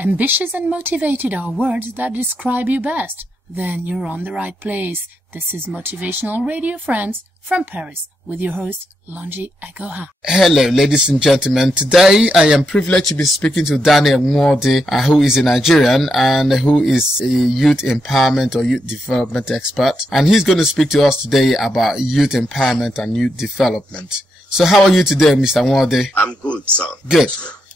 Ambitious and motivated are words that describe you best. Then you're on the right place. This is Motivational Radio Friends from Paris with your host, Lonji Agoha. Hello, ladies and gentlemen. Today, I am privileged to be speaking to Daniel Nwode, who is a Nigerian and who is a youth empowerment or youth development expert. And he's going to speak to us today about youth empowerment and youth development. So how are you today, Mr. Nwode? I'm good, sir. Good.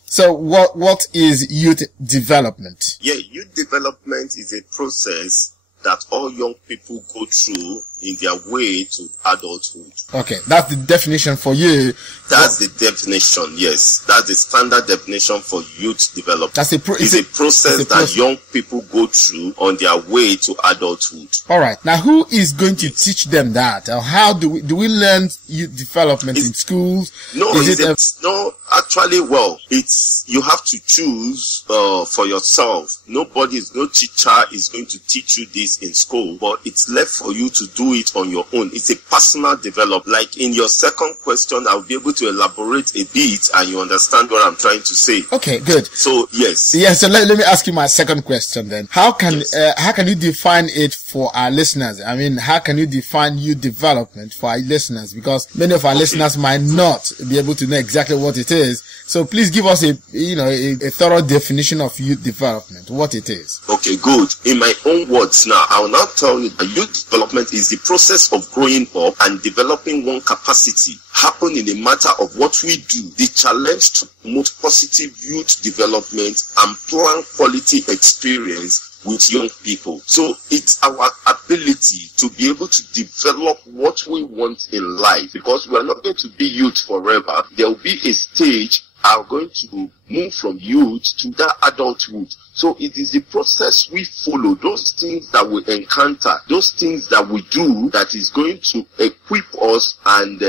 So what is youth development? Yeah, youth development is a process that all young people go through in their way to adulthood. Okay, that's the definition for you. That's the definition, yes. That's the standard definition for youth development. That's it's a process that young people go through on their way to adulthood. All right. Now, who is going to teach them that? Or how do we learn youth development in schools? No, actually, you have to choose for yourself. No teacher is going to teach you this in school, but it's left for you to do it on your own. It's a personal development. Like in your second question, I'll be able to elaborate a bit and you understand what I'm trying to say. Okay, good. So, yes. Yeah, so let me ask you my second question then. How can you define it for our listeners? I mean, how can you define youth development for our listeners? Because many of our listeners might not be able to know exactly what it is. So please give us a thorough definition of youth development, what it is. Okay, good. In my own words now, I will now tell you that youth development is the process of growing up and developing one capacity happen in a matter of what we do. The challenge to promote positive youth development and plan quality experience with young people. So it's our ability to be able to develop what we want in life, because we are not going to be youth forever. There will be a stage are going to move from youth to that adulthood. So it is the process we follow, those things that we encounter, those things that we do that is going to equip us and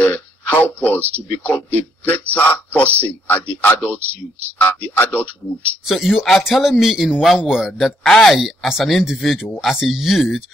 help us to become a better person at the adulthood. So you are telling me in one word that I, as an individual, as a youth,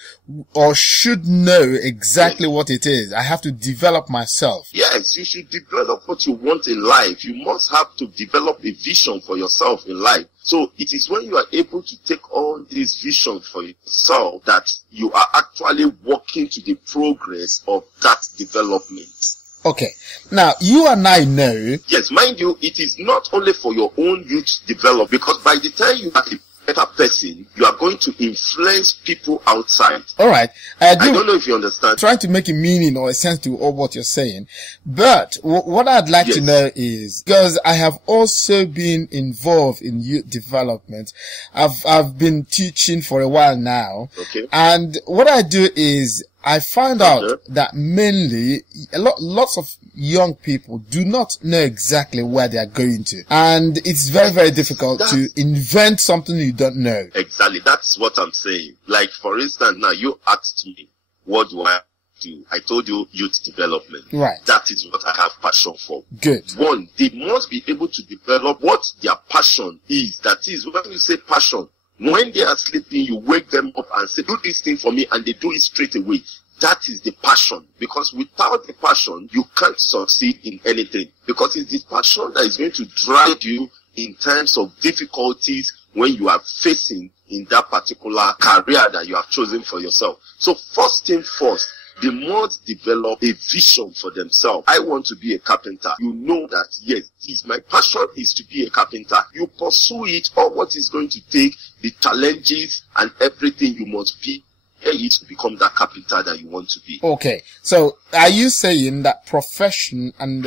or should know exactly what it is. I have to develop myself. Yes, you should develop what you want in life. You must have to develop a vision for yourself in life. So it is when you are able to take on this vision for yourself that you are actually working to the progress of that development. Okay. Now, you and I know... Yes, mind you, it is not only for your own youth development, because by the time you are a better person, you are going to influence people outside. All right. I don't know if you understand. Trying to make a meaning or a sense to all what you're saying. But what I'd like to know is, because I have also been involved in youth development, I've been teaching for a while now. Okay. And what I do is, I find out that mainly lots of young people do not know exactly where they are going to. And it's very, very difficult to invent something you don't know. Exactly. That's what I'm saying. Like, for instance, now you asked me, what do I do? I told you youth development. Right. That is what I have passion for. Good. One, they must be able to develop what their passion is. That is, when you say passion, when they are sleeping, you wake them up and say, do this thing for me, and they do it straight away. That is the passion. Because without the passion, you can't succeed in anything. Because it's the passion that is going to drive you in times of difficulties when you are facing in that particular career that you have chosen for yourself. So first thing first, they must develop a vision for themselves. I want to be a carpenter. You know that, yes, my passion is to be a carpenter. You pursue it, or what is going to take, the challenges and everything, you must be it to become that carpenter that you want to be. Okay. So are you saying that profession and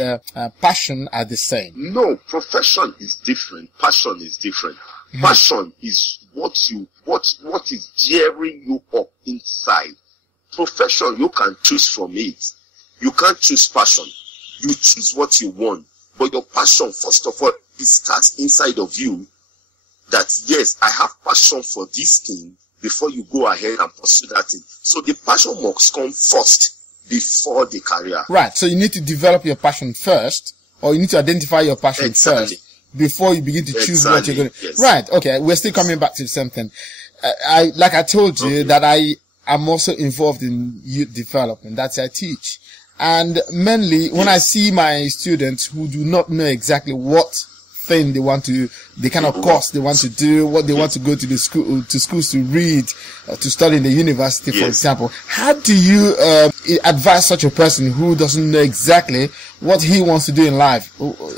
passion are the same? No, profession is different. Passion is different. Mm-hmm. Passion is what is gearing you up inside. Profession, you can choose from it. You can't choose passion. You choose what you want. But your passion, first of all, it starts inside of you. That, yes, I have passion for this thing, before you go ahead and pursue that thing. So the passion must come first before the career. Right. So you need to develop your passion first, or you need to identify your passion first before you begin to choose what you're going to. Yes. Right. Okay. We're still coming back to the same thing. I told you that I am also involved in youth development. That's I teach. And mainly when I see my students who do not know exactly what thing they want to, the kind of course they want to do, what they want to go to the schools to read, to study in the university, for example. How do you advise such a person who doesn't know exactly what he wants to do in life?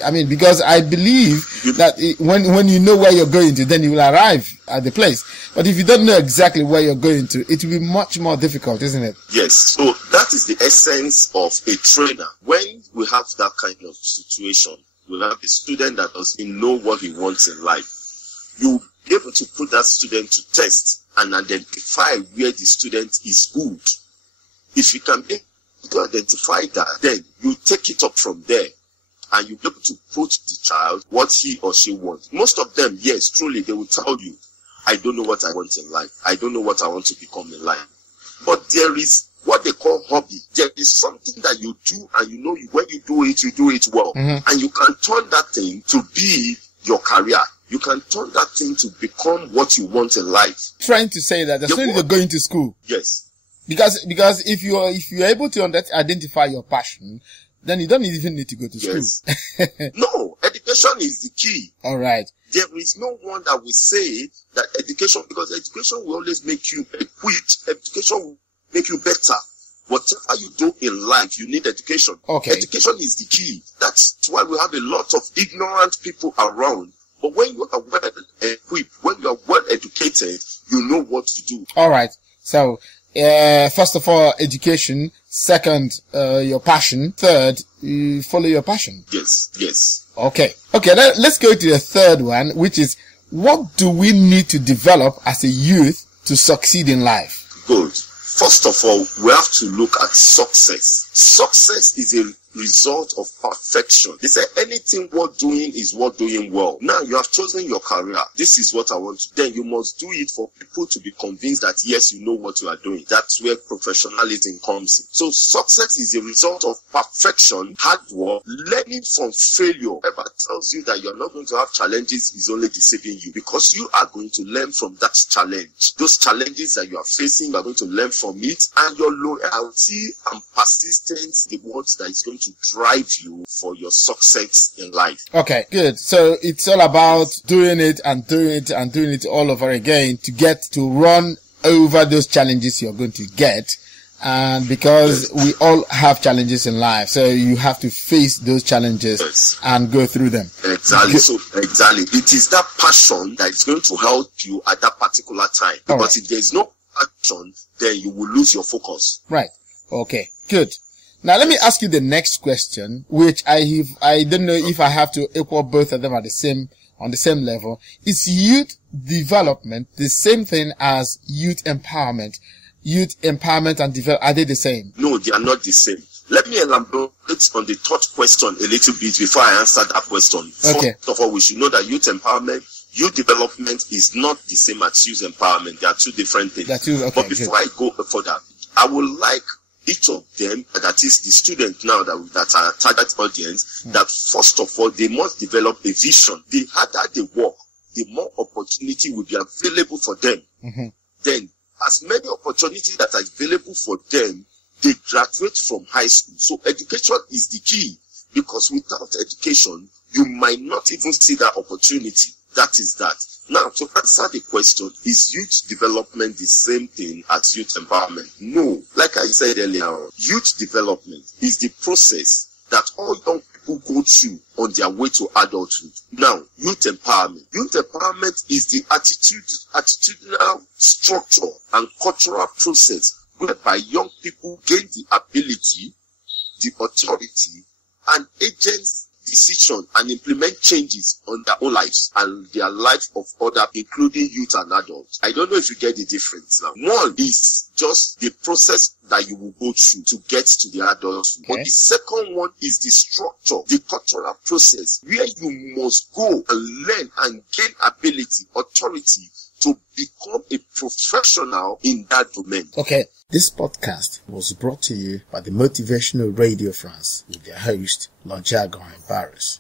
I mean, because I believe that when you know where you're going to, then you will arrive at the place. But if you don't know exactly where you're going to, it will be much more difficult, isn't it? Yes. So that is the essence of a trainer. When we have that kind of situation, we have a student that doesn't know what he wants in life, you'll be able to put that student to test and identify where the student is good. If you can be able to identify that, then you take it up from there and you'll be able to put the child what he or she wants. Most of them, yes, truly, they will tell you, I don't know what I want in life. I don't know what I want to become in life. But there is what they call hobby. There is something that you do, and you know when you do it well. And you can turn that thing to be your career. You can turn that thing to become what you want in life. Trying to say that there's no need of going to school. Yes. Because if you're able to identify your passion, then you don't even need to go to school. No, education is the key. All right. There is no one that will say that education, because education will always make you equipped. Education will make you better. Whatever you do in life, you need education. Okay. Education is the key. That's why we have a lot of ignorant people around. But when you are well equipped, when you are well educated, you know what to do. All right. So, first of all, education. Second, your passion. Third, you follow your passion. Yes, yes. Okay. Let's go to the third one, which is, what do we need to develop as a youth to succeed in life? Good. First of all, we have to look at success. Success is a result of perfection. They say anything worth doing is worth doing well. Now you have chosen your career. This is what I want to do. Then you must do it for people to be convinced that yes, you know what you are doing. That's where professionalism comes in. So success is a result of perfection, hard work, learning from failure. Whoever tells you that you're not going to have challenges is only deceiving you, because you are going to learn from that challenge. Those challenges that you are facing, you are going to learn from it, and your loyalty and persistence, the ones that is going to drive you for your success in life. Okay, good. So it's all about doing it and doing it and doing it all over again to get to run over those challenges you're going to get. And because we all have challenges in life, so you have to face those challenges and go through them. Exactly. So exactly, it is that passion that is going to help you at that particular time. Because if there is no passion, then you will lose your focus. Right. Okay. Good. Now let me ask you the next question, which I don't know if I have to equal both of them on the same level. Is youth development the same thing as youth empowerment? Youth empowerment and development, are they the same? No, they are not the same. Let me elaborate on the third question a little bit before I answer that question. Okay. First of all, we should know that youth empowerment, youth development is not the same as youth empowerment. They are two different things. But before I go further, I would like each of them, that is the student now that are target audience, that first of all, they must develop a vision. The harder they work, the more opportunity will be available for them. Then, as many opportunities that are available for them, they graduate from high school. So education is the key, because without education, you might not even see that opportunity. That is that. Now, to answer the question, is youth development the same thing as youth empowerment? No. Like I said earlier, youth development is the process that all young people go through on their way to adulthood. Now, youth empowerment. Youth empowerment is the attitudinal structure and cultural process whereby young people gain the ability, the authority, and agency, decision, and implement changes on their own lives and their life of others, including youth and adults. I don't know if you get the difference now. One is just the process that you will go through to get to the adulthood. But the second one is the structure, the cultural process, where you must go and learn and gain ability, authority to become a professional in that domain. Okay. This podcast was brought to you by the Motivational Radio France with their host, Lonjago and Barris.